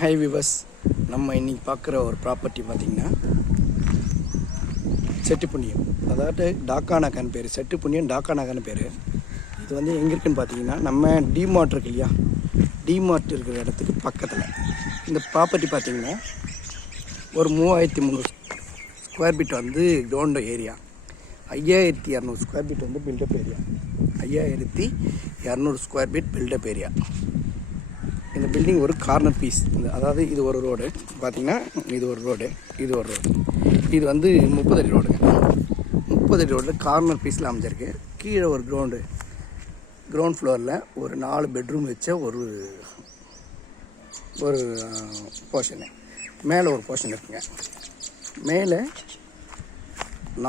High viewers, நம்ம இன்றைக்கி பார்க்குற ஒரு ப்ராப்பர்ட்டி பார்த்திங்கன்னா செட்டிப்புண்ணியம். அதாவது டாக்கானாக்கான்னு பேர். செட்டிப்புண்ணியம் டாக்கானாக்கான்னு பேர். இது வந்து எங்கே இருக்குதுன்னு பார்த்தீங்கன்னா, நம்ம டிமார்ட் இருக்கு இல்லையா, டிமார்ட் இருக்கிற இடத்துக்கு பக்கத்தில் இந்த ப்ராப்பர்ட்டி பார்த்திங்கன்னா ஒரு 3300 ஸ்கொயர் ஃபீட் வந்து கிரவுண்ட் ஏரியா, 5200 ஸ்கொயர் ஃபீட் வந்து built up area, 5200 square feet built up area. இந்த பில்டிங் ஒரு கார்னர் பீஸ். அதாவது இது ஒரு ரோடு பார்த்திங்கன்னா, இது ஒரு ரோடு, இது ஒரு ரோடு, இது வந்து 30 அடி ரோடுங்க. 30 அடி ரோடில் கார்னர் பீஸில் அமைஞ்சிருக்கு. கீழே ஒரு கிரவுண்ட் ஃப்ளோரில் ஒரு 4 பெட்ரூம் வச்ச ஒரு போர்ஷனு, மேலே ஒரு போர்ஷன் இருக்குங்க. மேலே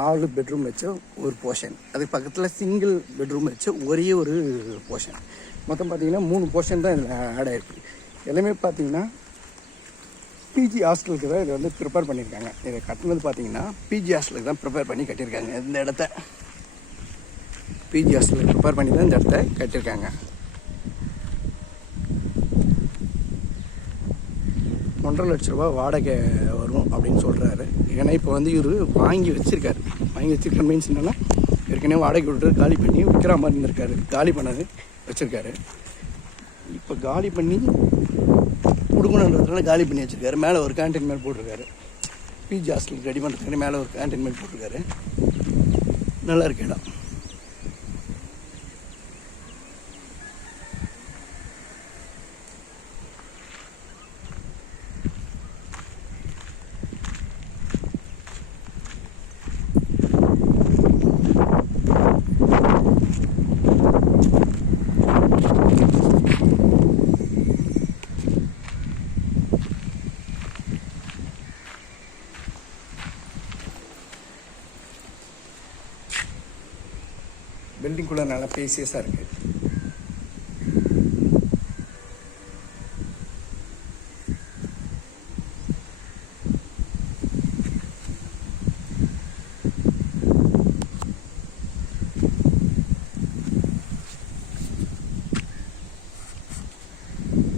4 பெட்ரூம் வச்ச ஒரு போர்ஷன், அதுக்கு பக்கத்தில் சிங்கிள் பெட்ரூம் வச்ச ஒரே ஒரு போர்ஷன். மொத்தம் பார்த்திங்கன்னா 3 போர்ஷன் தான் இதில் ஆட் ஆகிருக்கு. எல்லாமே பார்த்திங்கன்னா பிஜி ஹாஸ்டலுக்கு தான் இதை வந்து ப்ரிப்பேர் பண்ணியிருக்காங்க. இதை கட்டினது பார்த்திங்கன்னா பிஜி ஹாஸ்டலுக்கு தான் ப்ரிப்பேர் பண்ணி கட்டியிருக்காங்க. இந்த இடத்த பிஜி ஹாஸ்டலுக்கு ப்ரிப்பேர் பண்ணி தான் இந்த இடத்த கட்டியிருக்காங்க. 1.5 லட்ச ரூபா வாடகை வரும் அப்படின்னு சொல்கிறாரு. ஏன்னா இப்போ வந்து இவர் வாங்கி வச்சுருக்காரு மீன்ஸ் என்னென்னா, ஏற்கனவே வாடகை விட்டு காலி பண்ணி விற்கிற மாதிரி இருந்திருக்காரு. காலி பண்ணது வச்சுருக்காரு. இப்போ காலி பண்ணி கொடுக்கணுன்றதுனால காலி பண்ணி வச்சுருக்காரு. மேலே ஒரு கேன்டீன் மேல் போட்டிருக்காரு. பிஜி ஹாஸ்டலுக்கு ரெடி பண்ணுறதுக்கு மேலே ஒரு கேன்டீன் மேல் போட்டிருக்காரு. நல்லா இருக்கு இடம். பில்டிங்குள்ளே நல்லா பேசியஸாக இருக்குது.